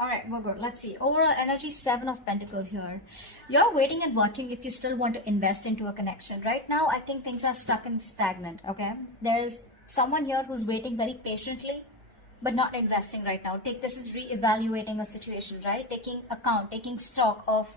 All right, Virgo, let's see. Overall energy, 7 of Pentacles here. You're waiting and watching if you still want to invest into a connection. Right now, I think things are stuck and stagnant, okay? There is someone here who's waiting very patiently, but not investing right now. Take this as re-evaluating a situation, right? Taking account, taking stock of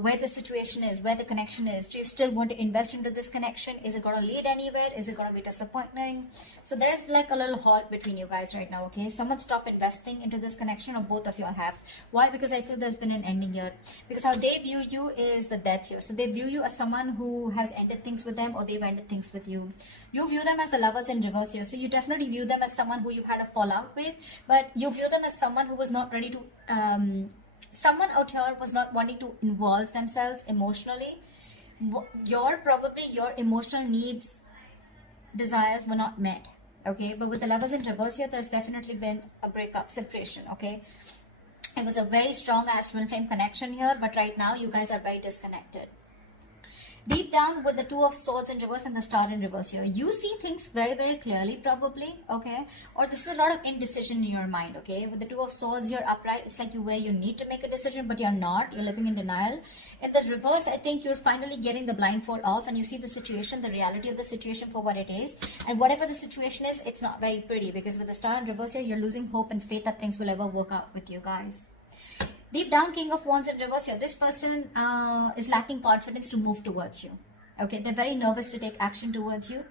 where the situation is, where the connection is. Do you still want to invest into this connection? Is it going to lead anywhere? Is it going to be disappointing? So there's like a little halt between you guys right now, okay? Someone stop investing into this connection, or both of you all have. Why? Because I feel there's been an ending here. Because how they view you is the death here. So they view you as someone who has ended things with them, or they've ended things with you. You view them as the Lovers in reverse here. So you definitely view them as someone who you've had a fallout with, but you view them as someone who was not ready to someone out here was not wanting to involve themselves emotionally. Your emotional needs, desires were not met, okay? But with the Lovers in reverse here, there's definitely been a breakup, separation, okay? It was a very strong as twin flame connection here, but right now you guys are very disconnected. Deep down with the Two of Swords in reverse and the Star in reverse here, you see things very, very clearly probably, okay? Or this is a lot of indecision in your mind, okay? With the Two of Swords here upright, it's like where you need to make a decision, but you're not. You're living in denial. In the reverse, I think you're finally getting the blindfold off and you see the situation, the reality of the situation for what it is. And whatever the situation is, it's not very pretty, because with the Star in reverse here, you're losing hope and faith that things will ever work out with you guys. Deep down, King of Wands in reverse here, this person is lacking confidence to move towards you. Okay, they're very nervous to take action towards you.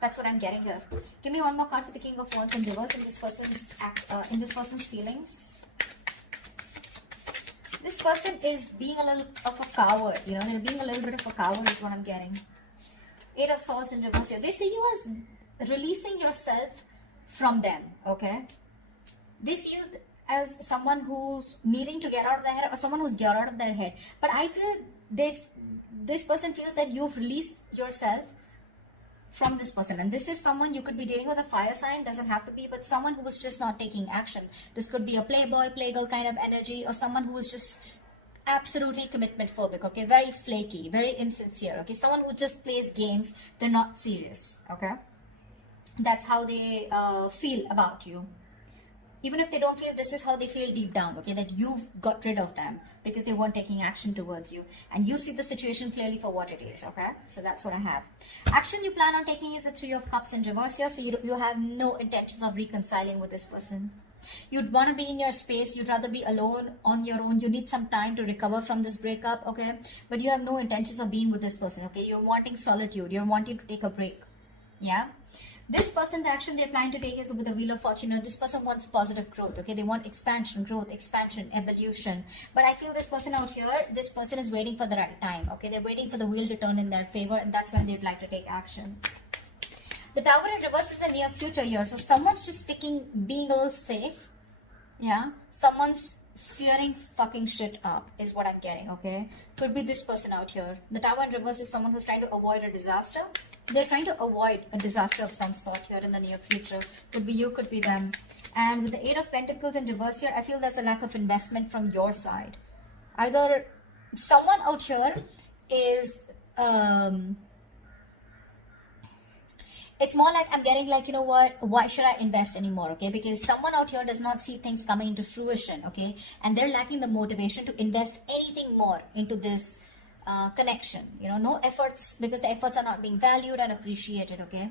That's what I'm getting here. Give me one more card for the King of Wands in reverse in this person's feelings. This person is being a little of a coward. You know, they're being a little bit of a coward is what I'm getting. 8 of Swords in reverse here. They see you as releasing yourself from them. Okay, they see you as someone who's needing to get out of their head, or someone who's got out of their head. But I feel this person feels that you've released yourself from this person, and this is someone you could be dealing with, a fire sign, doesn't have to be, but someone who was just not taking action. This could be a playboy, playgirl kind of energy, or someone who is just absolutely commitment phobic, okay, very flaky, very insincere, okay, someone who just plays games, they're not serious, okay? That's how they feel about you. Even if they don't feel, this is how they feel deep down, okay, that you've got rid of them because they weren't taking action towards you. And you see the situation clearly for what it is, okay? So that's what I have. Action you plan on taking is the 3 of Cups in reverse here. So you have no intentions of reconciling with this person. You'd want to be in your space. You'd rather be alone on your own. You need some time to recover from this breakup, okay? But you have no intentions of being with this person, okay? You're wanting solitude. You're wanting to take a break, yeah? This person, the action they're planning to take is with the Wheel of Fortune. You know, this person wants positive growth, okay? They want expansion, growth, expansion, evolution. But I feel this person out here, this person is waiting for the right time, okay? They're waiting for the wheel to turn in their favor, and that's when they'd like to take action. The Tower in reverse is the near future here. So someone's just being a little safe, yeah? Someone's fearing fucking shit up is what I'm getting, okay? Could be this person out here. The Tower in reverse is someone who's trying to avoid a disaster. They're trying to avoid a disaster of some sort here in the near future. Could be you, could be them. And with the 8 of Pentacles in reverse here, I feel there's a lack of investment from your side. Either someone out here is it's more like I'm getting like, you know what, why should I invest anymore, okay? Because someone out here does not see things coming into fruition, okay? And they're lacking the motivation to invest anything more into this connection. You know, no efforts, because the efforts are not being valued and appreciated, okay?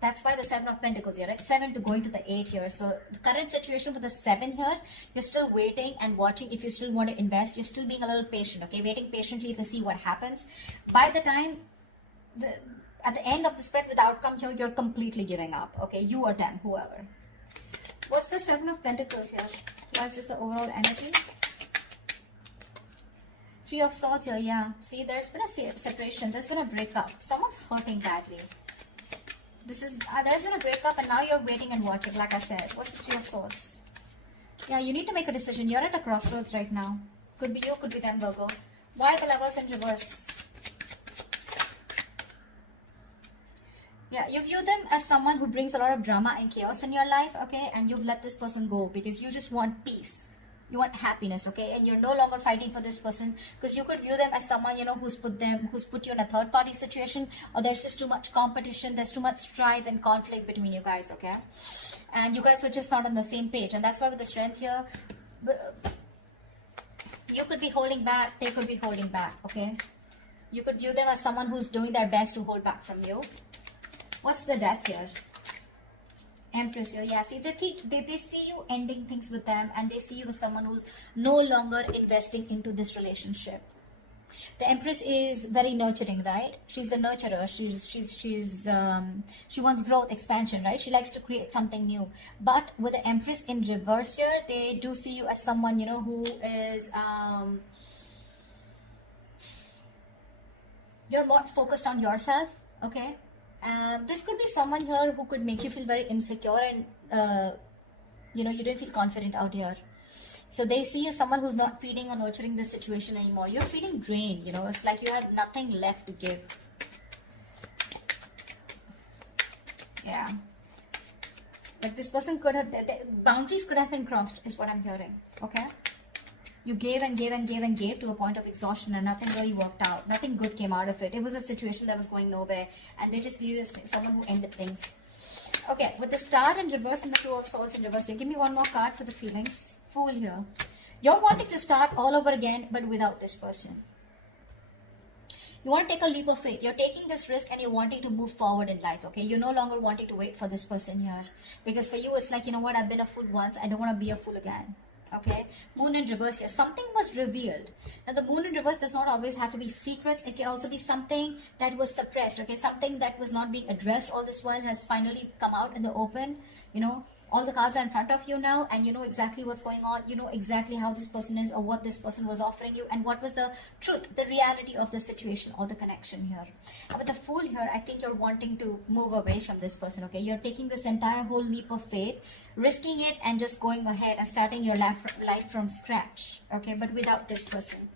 That's why the 7 of Pentacles here, right? 7 to going to the 8 here. So the current situation with the 7 here, you're still waiting and watching. If you still want to invest, you're still being a little patient, okay? Waiting patiently to see what happens. By the time at the end of the spread with the outcome here, you're completely giving up, okay? You or them, whoever. What's the 7 of Pentacles here? Why is this the overall energy? 3 of Swords here, yeah. See, there's been a separation. There's been a breakup. Someone's hurting badly. There's been a breakup, and now you're waiting and watching, like I said. What's the 3 of Swords? Yeah, you need to make a decision. You're at a crossroads right now. Could be you, could be them, Virgo. Why the Lovers in reverse? Yeah, you view them as someone who brings a lot of drama and chaos in your life, okay? And you've let this person go because you just want peace. You want happiness, okay? And you're no longer fighting for this person, because you could view them as someone, you know, who's put you in a third party situation, or there's just too much competition, there's too much strife and conflict between you guys, okay? And you guys are just not on the same page. And that's why with the Strength here, You could be holding back, they could be holding back, okay? You could view them as someone who's doing their best to hold back from you. What's the death here? Empress here. Yeah, see, they see you ending things with them, and they see you as someone who's no longer investing into this relationship. The Empress is very nurturing, right? She's the nurturer. She wants growth, expansion, right? She likes to create something new. But with the Empress in reverse here, they do see you as someone, you know, who is you're more focused on yourself, okay? This could be someone here who could make you feel very insecure, and you know, you don't feel confident out here. So they see you as someone who's not feeding or nurturing this situation anymore. You're feeling drained, you know, it's like you have nothing left to give. Yeah. Like this person could have, the boundaries could have been crossed, is what I'm hearing, okay? You gave and gave and gave and gave to a point of exhaustion, and nothing really worked out. Nothing good came out of it. It was a situation that was going nowhere, and they just view you as someone who ended things. Okay, with the Star in reverse and the Two of Swords in reverse, give me one more card for the feelings. Fool here. You're wanting to start all over again, but without this person. You want to take a leap of faith. You're taking this risk and you're wanting to move forward in life, okay? You're no longer wanting to wait for this person here. Because for you, it's like, you know what, I've been a fool once. I don't want to be a fool again. Okay, Moon in reverse here. Something was revealed. Now the Moon in reverse does not always have to be secrets. It can also be something that was suppressed. Okay, something that was not being addressed all this while has finally come out in the open. You know, all the cards are in front of you now, and you know exactly what's going on. You know exactly how this person is, or what this person was offering you, and what was the truth, the reality of the situation or the connection here. And with the Fool here, I think you're wanting to move away from this person. Okay, you're taking this entire whole leap of faith, risking it, and just going ahead and starting your life from scratch. Okay, but without this person.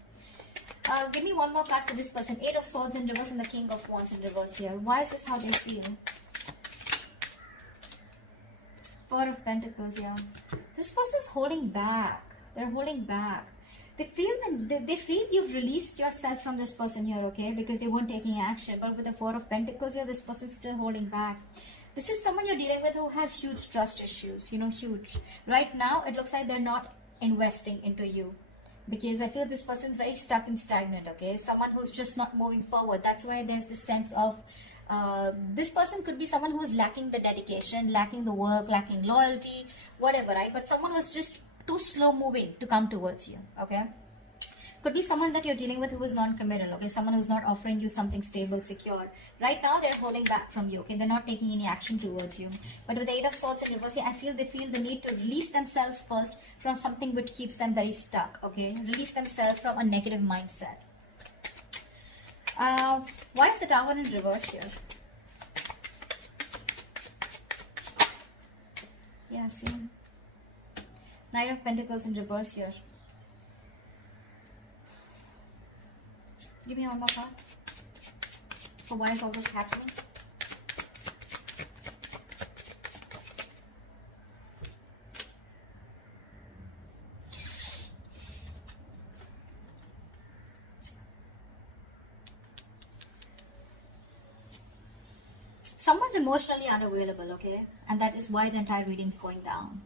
Give me one more card for this person. Eight of Swords in reverse and the King of Wands in reverse here. Why is this how they feel? Four of Pentacles here. This person's holding back. They're holding back. They feel you've released yourself from this person here, okay? Because they weren't taking action. But with the Four of Pentacles here, this person's still holding back. This is someone you're dealing with who has huge trust issues, you know, huge. Right now, it looks like they're not investing into you. Because I feel this person's very stuck and stagnant, okay? Someone who's just not moving forward. That's why there's this sense of this person could be someone who is lacking the dedication, lacking the work, lacking loyalty, whatever, right? But someone was just too slow moving to come towards you, okay? Could be someone that you're dealing with who is non-committal, okay? Someone who's not offering you something stable, secure. Right now, they're holding back from you, okay? They're not taking any action towards you. But with the Eight of Swords in reverse, I feel they feel the need to release themselves first from something which keeps them very stuck, okay? Release themselves from a negative mindset. Why is the Tower in reverse here? Yeah, see. Knight of Pentacles in reverse here. Give me one more card. For why is all this happening? Someone's emotionally unavailable, okay? And that is why the entire reading is going down.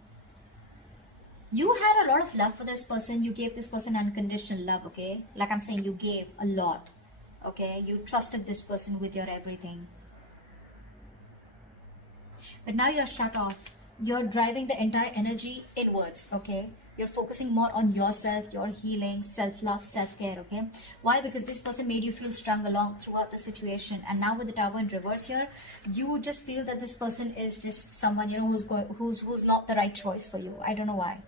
You had a lot of love for this person. You gave this person unconditional love, okay? Like I'm saying, you gave a lot, okay? You trusted this person with your everything. But now you're shut off. You're driving the entire energy inwards, okay? You're focusing more on yourself, your healing, self-love, self-care, okay? Why? Because this person made you feel strung along throughout the situation. And now with the Tower in reverse here, you just feel that this person is just someone, you know, who's not the right choice for you. I don't know why.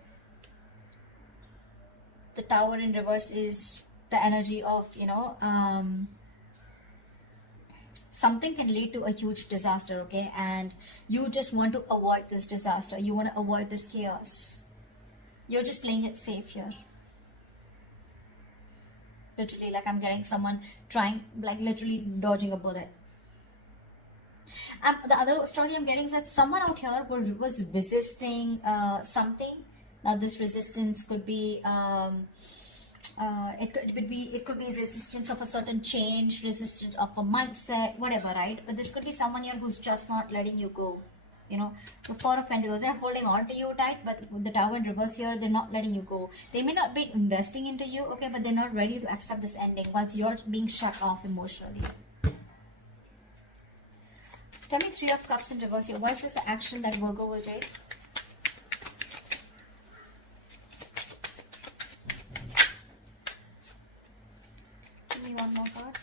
The Tower in reverse is the energy of, you know, something can lead to a huge disaster, okay? And you just want to avoid this disaster. You want to avoid this chaos. You're just playing it safe here. Literally, like I'm getting someone trying, like literally dodging a bullet. The other story I'm getting is that someone out here was resisting something. Now this resistance could be it could be resistance of a certain change, resistance of a mindset, whatever, right? But this could be someone here who's just not letting you go. You know, the Four of Pentacles, they're holding on to you tight, but with the Tower in reverse here, they're not letting you go. They may not be investing into you, okay, but they're not ready to accept this ending once you're being shut off emotionally. Tell me Three of Cups in reverse here. What is this action that Virgo will take? Give me one more card.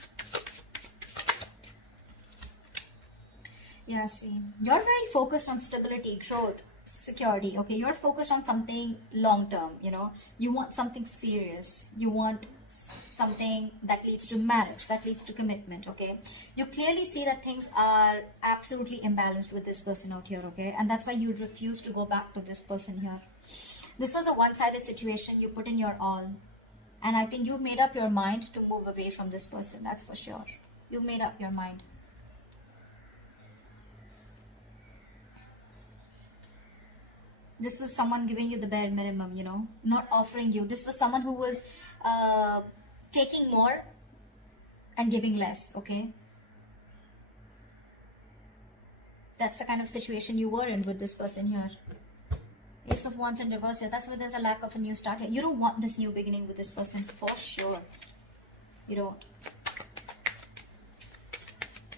Yeah, see, you're very focused on stability, growth, security, okay? You're focused on something long term, you know? You want something serious. You want something that leads to marriage, that leads to commitment, okay? You clearly see that things are absolutely imbalanced with this person out here, okay? And that's why you refuse to go back to this person here. This was a one-sided situation. You put in your all. And I think you've made up your mind to move away from this person, that's for sure. You've made up your mind. This was someone giving you the bare minimum, you know, not offering you. This was someone who was taking more and giving less, okay? That's the kind of situation you were in with this person here. Ace of Wands in reverse here. That's why there's a lack of a new start here. You don't want this new beginning with this person, for sure. You don't.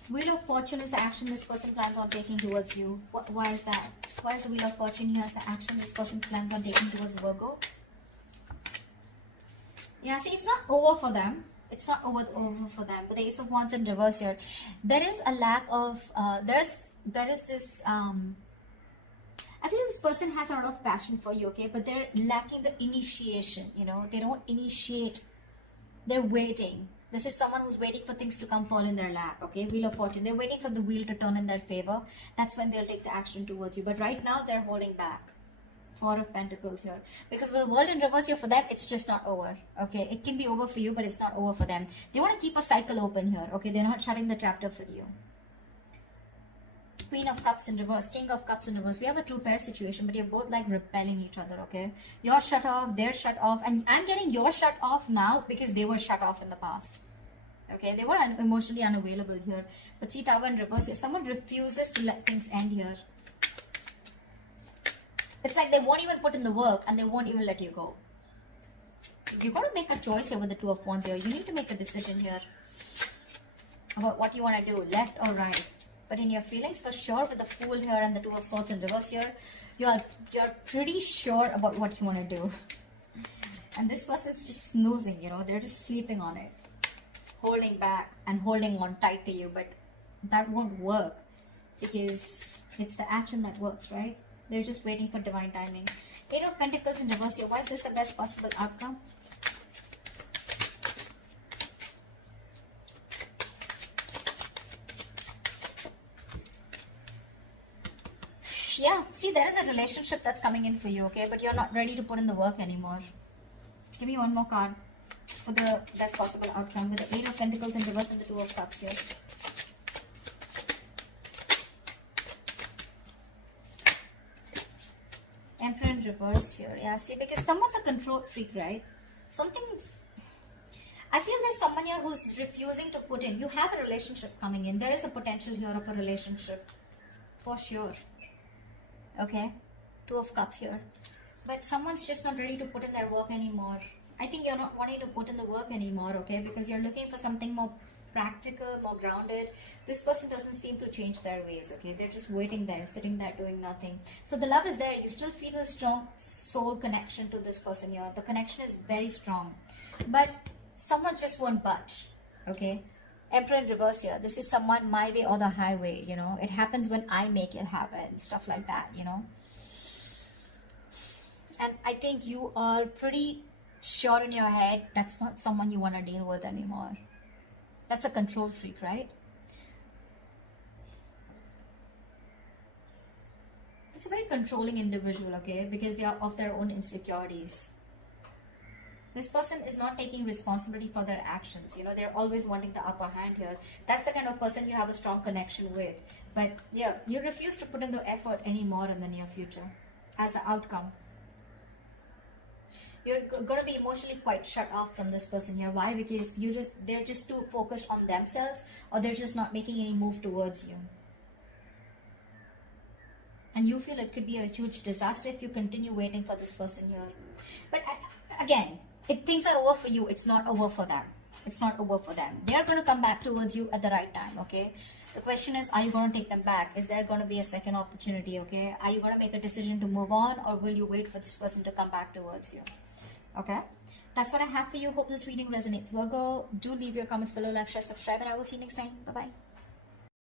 Wheel of Fortune is the action this person plans on taking towards you. Why is that? Why is the Wheel of Fortune here as the action this person plans on taking towards Virgo? Yeah, see, it's not over for them. It's not over for them. With the Ace of Wands in reverse here, there is a lack of, there is this, I feel this person has a lot of passion for you, okay? But they're lacking the initiation, you know? They don't initiate. They're waiting. This is someone who's waiting for things to come fall in their lap, okay? Wheel of Fortune. They're waiting for the wheel to turn in their favor. That's when they'll take the action towards you. But right now, they're holding back. Four of Pentacles here. Because with the World in reverse here, for them, it's just not over, okay? It can be over for you, but it's not over for them. They want to keep a cycle open here, okay? They're not shutting the chapter for you. Queen of Cups in reverse, King of Cups in reverse. We have a two-pair situation, but you're both like repelling each other, okay? You're shut off, they're shut off, and I'm getting you're shut off now because they were shut off in the past. Okay, they were emotionally unavailable here. But see, Tower in reverse here. Someone refuses to let things end here. It's like they won't even put in the work and they won't even let you go. You've got to make a choice here with the Two of Wands here. You need to make a decision here about what you want to do, left or right. But in your feelings, for sure, with the Fool here and the Two of Swords in reverse here, you're pretty sure about what you want to do. And this person's just snoozing, you know, they're just sleeping on it. Holding back and holding on tight to you, but that won't work because it's the action that works, right? They're just waiting for divine timing. Eight of Pentacles in reverse here. Why is this the best possible outcome? Yeah, see, there is a relationship that's coming in for you, okay? But you're not ready to put in the work anymore. Give me one more card for the best possible outcome with the Eight of Pentacles in reverse and the Two of Cups here. Emperor in reverse here. Yeah, see, because someone's a control freak, right? Something's... I feel there's someone here who's refusing to put in. You have a relationship coming in. There is a potential here of a relationship. For sure. Okay? Two of Cups here. But someone's just not ready to put in their work anymore. I think you're not wanting to put in the work anymore, okay? Because you're looking for something more practical, more grounded. This person doesn't seem to change their ways, okay? They're just waiting there, sitting there, doing nothing. So the love is there. You still feel a strong soul connection to this person here. The connection is very strong. But someone just won't budge, okay? Emperor in reverse here. This is someone my way or the highway, you know? It happens when I make it happen, stuff like that, you know? And I think you are pretty sure in your head that's not someone you want to deal with anymore. That's a control freak, right? It's a very controlling individual, okay? Because they are of their own insecurities. This person is not taking responsibility for their actions. You know, they're always wanting the upper hand here. That's the kind of person you have a strong connection with. But yeah, you refuse to put in the effort anymore in the near future as the outcome. You're going to be emotionally quite shut off from this person here. Why? Because they're just too focused on themselves, or they're just not making any move towards you. and you feel it could be a huge disaster if you continue waiting for this person here. But again, things are over for you. It's not over for them. It's not over for them. They are going to come back towards you at the right time, okay? The question is, are you going to take them back? Is there going to be a second opportunity, okay? Are you going to make a decision to move on, or will you wait for this person to come back towards you? Okay? That's what I have for you. Hope this reading resonates. Virgo, do leave your comments below, like, share, subscribe, and I will see you next time. Bye-bye.